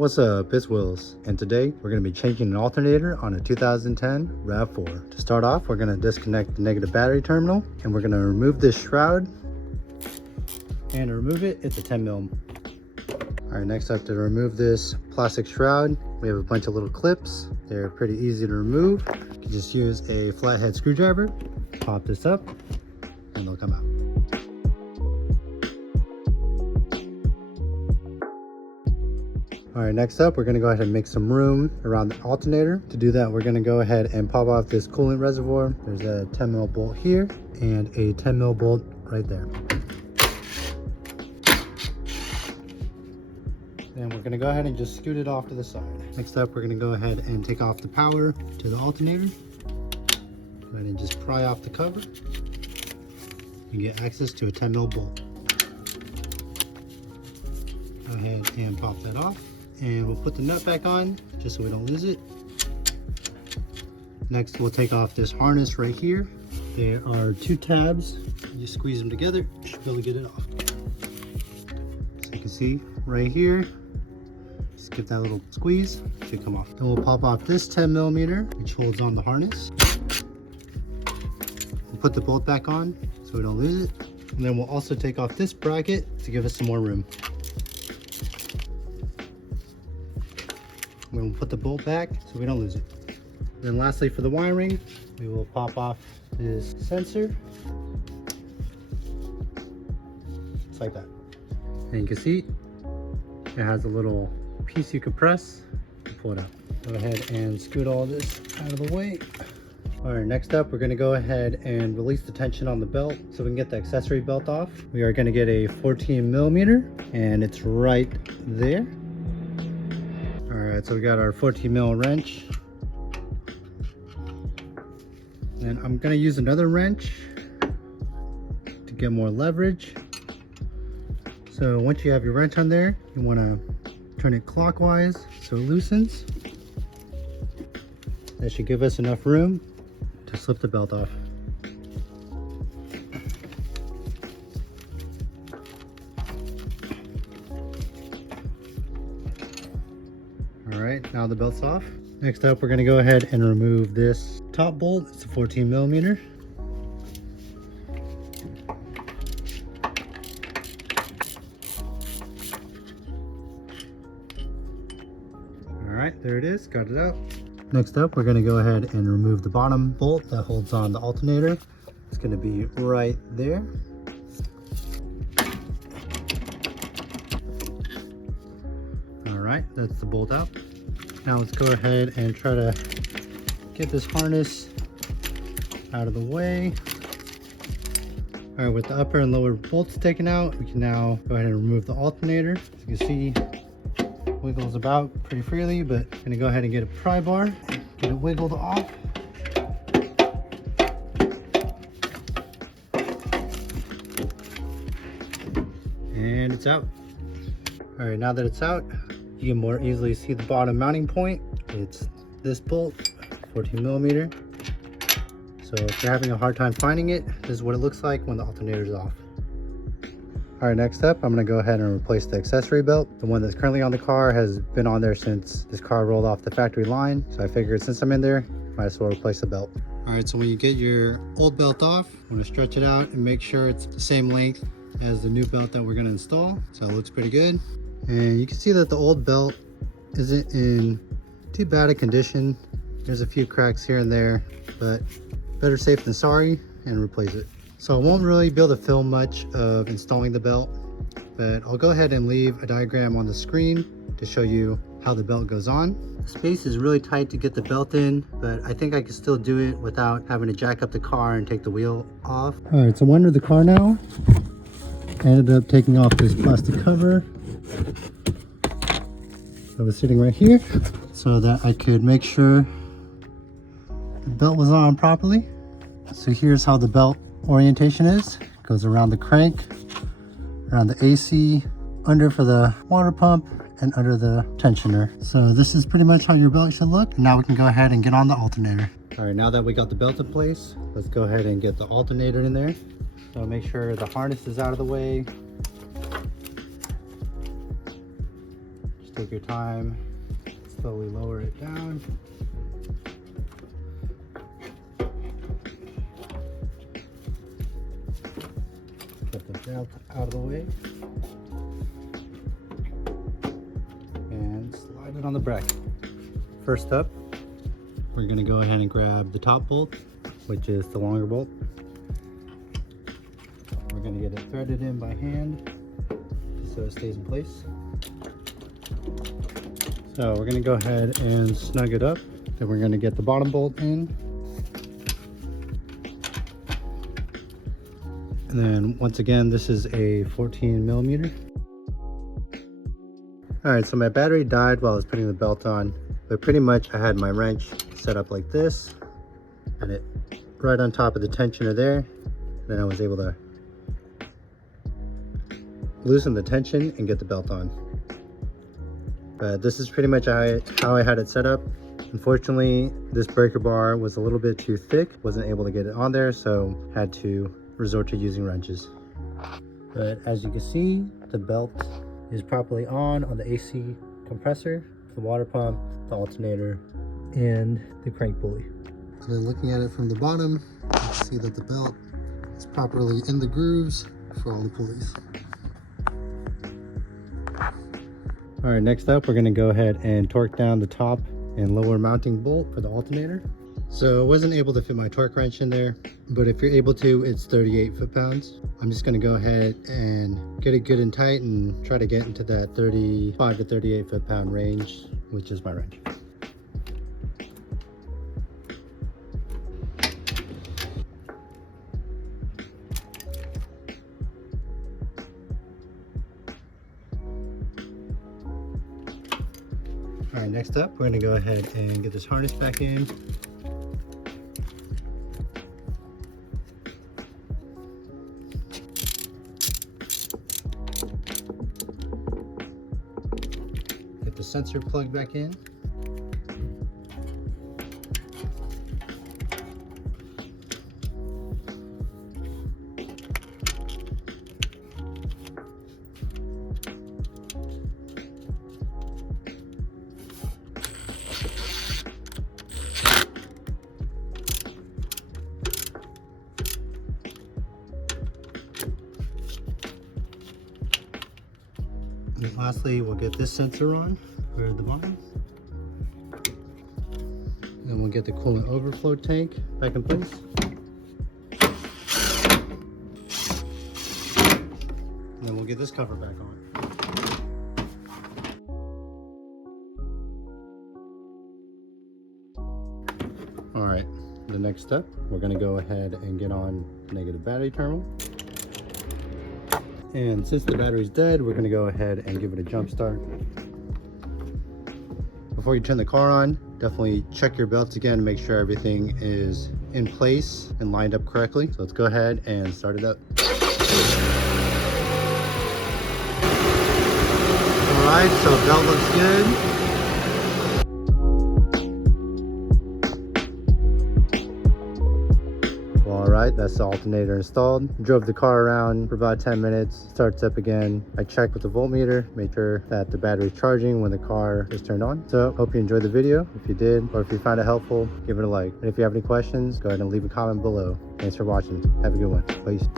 What's up, it's Wills, and today we're going to be changing an alternator on a 2010 RAV4. To start off, we're going to disconnect the negative battery terminal, and we're going to remove this shroud. And to remove it, it's a 10 mil. Alright, next up, to remove this plastic shroud, we have a bunch of little clips. They're pretty easy to remove. You can just use a flathead screwdriver, pop this up, and they'll come out. Alright, next up, we're going to go ahead and make some room around the alternator. To do that, we're going to go ahead and pop off this coolant reservoir. There's a 10 mil bolt here and a 10 mil bolt right there. And we're going to go ahead and just scoot it off to the side. Next up, we're going to go ahead and take off the power to the alternator. Go ahead and just pry off the cover. You get access to a 10 mil bolt. Go ahead and pop that off. And we'll put the nut back on just so we don't lose it. Next, we'll take off this harness right here. There are two tabs. You just squeeze them together, you should be able to get it off. So you can see right here, just give that little squeeze, it should come off. Then we'll pop off this 10 millimeter, which holds on the harness. We'll put the bolt back on so we don't lose it. And then we'll also take off this bracket to give us some more room. We'll put the bolt back so we don't lose it. Then lastly, for the wiring, we will pop off this sensor. Just like that. And you can see it has a little piece you can press to pull it out. Go ahead and scoot all this out of the way. All right, next up, we're gonna go ahead and release the tension on the belt so we can get the accessory belt off. We are gonna get a 14 millimeter and it's right there. Alright, so we got our 14 mil wrench. And I'm going to use another wrench to get more leverage. So once you have your wrench on there, you want to turn it clockwise so it loosens. That should give us enough room to slip the belt off. Alright, now the belt's off. Next up, we're going to go ahead and remove this top bolt. It's a 14 millimeter. Alright, there it is. Got it out. Next up, we're going to go ahead and remove the bottom bolt that holds on the alternator. It's going to be right there. Alright, that's the bolt out. Now let's go ahead and try to get this harness out of the way. Alright, with the upper and lower bolts taken out, we can now go ahead and remove the alternator. As you can see, it wiggles about pretty freely, but I'm going to go ahead and get a pry bar, get it wiggled off. And it's out. Alright, now that it's out, you can more easily see the bottom mounting point. It's this bolt, 14 millimeter. So if you're having a hard time finding it, this is what it looks like when the alternator is off. All right, next up, I'm gonna go ahead and replace the accessory belt. The one that's currently on the car has been on there since this car rolled off the factory line. So I figured since I'm in there, might as well replace the belt. All right, so when you get your old belt off, I'm gonna stretch it out and make sure it's the same length as the new belt that we're gonna install. So it looks pretty good. And you can see that the old belt isn't in too bad a condition. There's a few cracks here and there, but better safe than sorry, and replace it. So I won't really be able to film much of installing the belt, but I'll go ahead and leave a diagram on the screen to show you how the belt goes on. The space is really tight to get the belt in, but I think I can still do it without having to jack up the car and take the wheel off. All right, so I'm under the car now. I ended up taking off this plastic cover that was sitting right here so that I could make sure the belt was on properly. So here's how the belt orientation is. It goes around the crank, around the AC, under for the water pump, and under the tensioner. So this is pretty much how your belt should look. And now we can go ahead and get on the alternator. All right, now that we got the belt in place, let's go ahead and get the alternator in there. So make sure the harness is out of the way. Just take your time, slowly lower it down. Get the belt out of the way. And slide it on the bracket. First up, we're going to go ahead and grab the top bolt, which is the longer bolt. We're going to get it threaded in by hand so it stays in place. So we're going to go ahead and snug it up. Then we're going to get the bottom bolt in. And then once again, this is a 14 millimeter. All right, so my battery died while I was putting the belt on, but pretty much I had my wrench set up like this, and it right on top of the tensioner there. Then I was able to loosen the tension and get the belt on. But this is pretty much how I had it set up. Unfortunately, this breaker bar was a little bit too thick, wasn't able to get it on there, so had to resort to using wrenches. But as you can see, the belt is properly on the AC compressor, the water pump, the alternator, and the crank pulley. And then looking at it from the bottom, you can see that the belt is properly in the grooves for all the pulleys. All right, next up, we're gonna go ahead and torque down the top and lower mounting bolt for the alternator. So I wasn't able to fit my torque wrench in there, but if you're able to, it's 38 foot-pounds. I'm just gonna go ahead and get it good and tight and try to get into that 35 to 38 foot-pound range, which is my wrench. All right, next up, we're gonna go ahead and get this harness back in. Get the sensor plugged back in. And lastly, we'll get this sensor on for the bottom. Then we'll get the coolant overflow tank back in place. And then we'll get this cover back on. All right, the next step, we're gonna go ahead and get on negative battery terminal. And since the battery's dead, we're gonna go ahead and give it a jump start. Before you turn the car on, definitely check your belts again to make sure everything is in place and lined up correctly. So let's go ahead and start it up. All right, so belt looks good. Alright, that's the alternator installed. Drove the car around for about 10 minutes, starts up again. I checked with the voltmeter, made sure that the battery's charging when the car is turned on. So, hope you enjoyed the video. If you did, or if you found it helpful, give it a like. And if you have any questions, go ahead and leave a comment below. Thanks for watching. Have a good one. Peace.